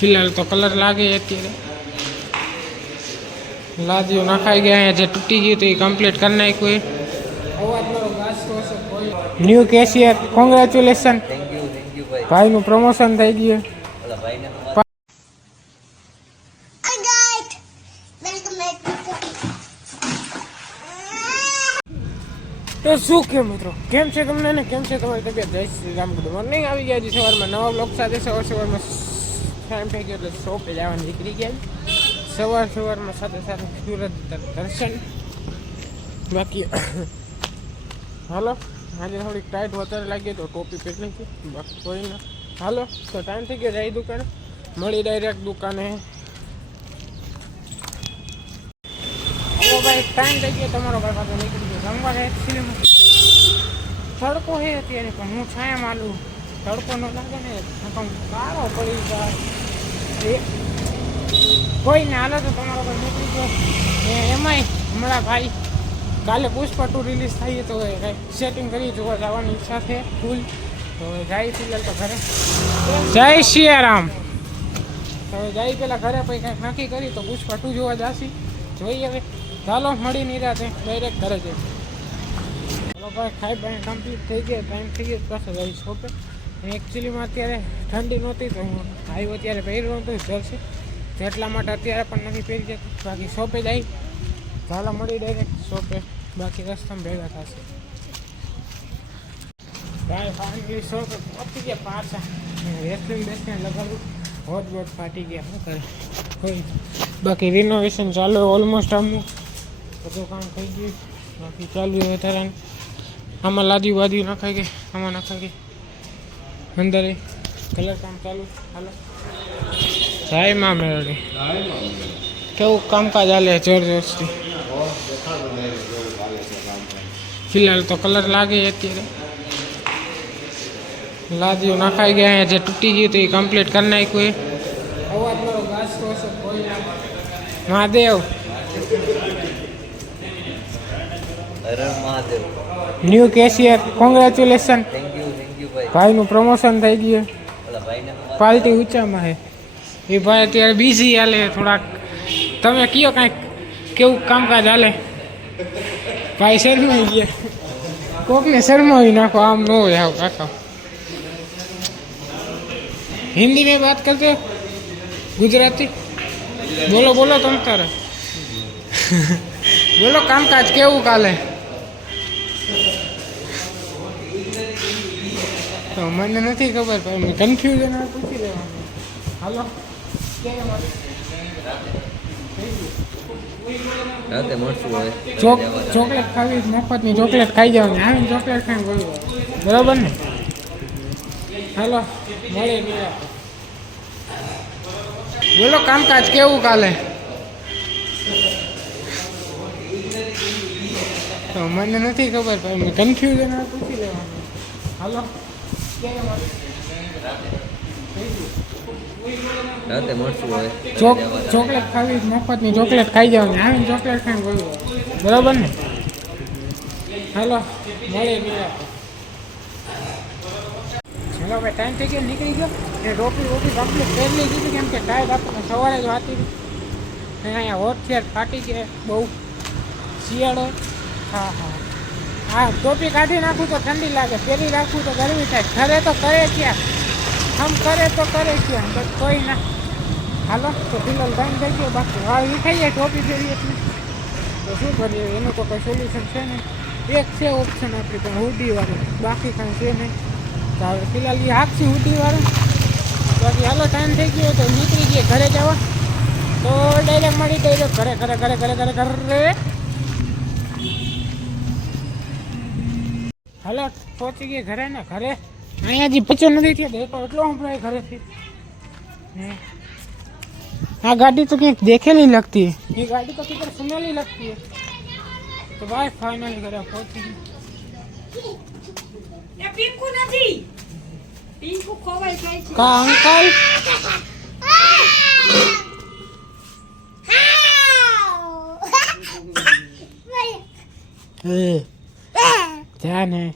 फिलहाल तो कलर लागे अत्यारे लादियो नखाई गया है। जे टूटी गई तो ये कम्प्लीट करना है कोई न्यू कैशियर कोंग्रेचुलेशन भाई नु प्रमोशन થઈ ગયું तो શું કે મિત્રો કેમ છે તમને ને કેમ છે તમારી તબિયત? જય શ્રી રામ, ગુડ મોર્નિંગ। આવી ગયા છે સવારમાં નવા બ્લોગ સાથે। સવારમાં ટાઈમ થઈ ગયો એટલે શોપે જવા નીકળી ગયા। સવારમાં સાથે સાથે સુરત દર્શન બાકી હાલો આજે થોડીક ટાઈટ વધારે લાગી તો ટોપી પહેરી છે બાકી કોઈ ના। હાલો તો ટાઈમ થઈ ગયો જાય દુકાને મળી ડાયરેક્ટ દુકાને। हेलो भाई टाइम થઈ ગયો તમારો ભાઈ પાછો નીકળી ગયો જમવા ગયા। એકચ્યુઅલી તડકો છે અત્યારે પણ હું છાયા માલું તડકો ન લાગે ને કાળો પડી જાય કોઈ ને હાલો તો તમારો ભાઈ નીકળી ગયો। એમાંય હમણાં ભાઈ કાલે પુષ્પા 2 રિલીઝ થઈ તો કંઈક સેટિંગ કરી જોવા જવાની ઈચ્છા છે ફૂલ। તો જાય ફિલહાલ તો ઘરે। જય સિયારામ। તો જાય પેલા ઘરે પછી કંઈક નક્કી કરી તો પુષ્પા 2 જોવા જાશી જોઈએ હવે। ચાલો મળી નિરાતે ડાયરેક્ટ ઘરે જઈએ। ચાલો ભાઈ ખાઈ પાણી કમ્પ્લીટ થઈ ગયા ટાઈમ થઈ ગયો પાછો જઈ શોપે। એકચ્યુઅલીમાં અત્યારે ઠંડી નહોતી તો હું આવ્યો ત્યારે પહેર્યું નહોતું જર્સી એટલા માટે અત્યારે પણ નથી પહેરી જતું બાકી શોપે જાય। ચાલો મળી ડાયરેક્ટ શોપે બાકી રસ્તામાં ભેગા થશે। ભાઈ ફાઇનલી શોપે પહોંચી ગયા પાછા। રેસલિંગ બેસને લગાડું હોટ બોટ ફાટી ગયા શું કરે કોઈ બાકી રિનોવેશન ચાલુ ઓલમોસ્ટ અમુક બધું કામ થઈ ગયું બાકી ચાલુ વધારે આમાં લાદી વાદી નખાઈ ગઈ આમાં નખાઈ ગઈ અંદર કલર કામ ચાલુ। હાલો જય મા મેળવી કેવું કામકાજ હાલે જોરથી? ફિલહાલ તો કલર લાગે અત્યારે લાદીઓ નખાઈ ગયા જે તૂટી ગયું તો એ કમ્પ્લીટ કરી નાખ્યું। મહાદેવ ન્યू कैशियर कोंग्रेचुलेशन भाई नु प्रमोशन થઈ ગયું પાર્ટી ઊંચામાં હે એ ભાઈ અત્યારે બીઝી હાલે થોડાક। તમે કયો કાંઈક કેવું કામકાજ હાલે? ભાઈ શરમાઈ ગયા કોકને શરમાવી નાખો આમ ન હોય આવ કાકા। हिंदी में बात करते हो गुजराती? बोलो बोलो तुम तारे बोलो कामकाज केवुं काले? तो મને નથી ખબર પણ મેં કન્ફ્યુઝન આ પૂછી લેવાનું। હાલો ચોકલેટ ખાવી મફતની ચોકલેટ ખાઈ જવાની આવીને ચોકલેટ ખાઈને બોલવું બરાબર ને? હાલો મળે બોલો કામકાજ કેવું કાલે? તો મને નથી ખબર પણ મેં કન્ફ્યુઝન આ પૂછી લેવાનું। હાલો ચોકલેટ ખાવી મફતની ચોકલેટ ખાઈ જવાની આવીને ચોકલેટ ખાઈને બોલવું બરાબર ને? હાલો મળે ચલો ભાઈ ટાઈમ થઈ ગયો નીકળી ગયો એ રોપી કમ્પ્લીટ પહેરી લીધી કેમ કે ટાઈટ આપણને સવારે જ વાતી અહીંયા હોટ છે ફાટી ગયા બહુ શિયાળો। હા હા હા ટોપી કાઢી નાખું તો ઠંડી લાગે પહેરી રાખું તો ગરમી થાય। ઘરે તો કરે ક્યાં આમ કરે તો કરે ક્યાં બસ કોઈ ના। હાલો તો ફિલહાલ ટાઈમ થઈ ગયો બાકી વાળ વિખાઈ જાય ટોપી પહેરીએ એટલે તો શું કરીએ એનું તો કોઈ સોલ્યુશન છે નહીં। એક છે ઓપ્શન આપણી પણ હુડીવાળું બાકી કાંઈ છે નહીં। તો હવે ફિલહાલ એ હાકશી હુડીવાળું બાકી હાલો ટાઈમ થઈ ગયો તો નીકળી ગઈએ ઘરે જવા। તો ડાયરેક્ટ મળી ડાયરેક્ટ ઘરે હાલો પહોંચી ગઈ ઘરે ને ઘરે અહીંયા હજી પચો નથી થયો દેખો એટલો સંભળાય ઘરેથી। આ ગાડી તો ક્યાંક દેખેલી लगती है ये गाड़ी तो किधर सुनेली लगती है। तो भाई फाइनली घरे पहुंची गई। ये पीकू नहीं पीकू खोवाई गई છે का अंकल ध्यान है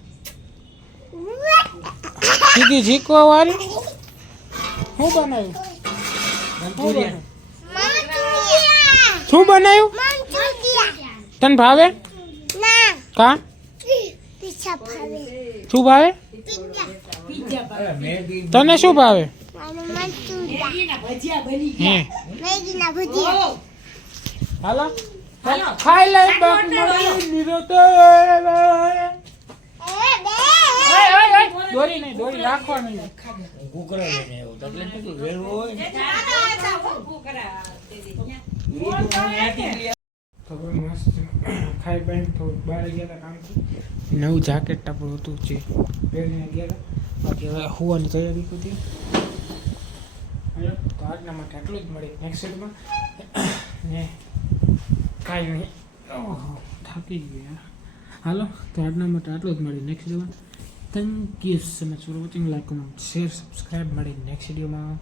सीधी झीकवा वाली હું બનાવ્યું શું બનાવ્યું તને ભાવે કા શું ભાવે તને શું ભાવે મેગીના ભજીયા બની હે ગયા હાલો હાલો. ખાઈ લે આ બાપ દોઢને વાળો. લીધો તો દોરી નહીં દોરી રાખવાની કુકરા લઈને આવ્યો તો એટલે શું વેલું હોય ને દાદા હતા હો કુકરા તે દી. તો ભાઈ મસ્ત ખાઈ પાઈને થોડુંક બહાર ગયા હતા કામથી નવું જાકેટ આપણું હતું જે પહેરીને ગયા હતા બાકી હવે હોવાની તૈયારી હતી તો આજના માટે આટલું જ મળે નેક્સ્ટ સેટમાં ને કાંઈ નહીં ઓહો થાકી ગયા હાલો તો આજના માટે આટલું જ મળે નેક્સ્ટ વિડીયોમાં thank you so much for watching like comment share subscribe મળે નેક્સ્ટ વિડીયોમાં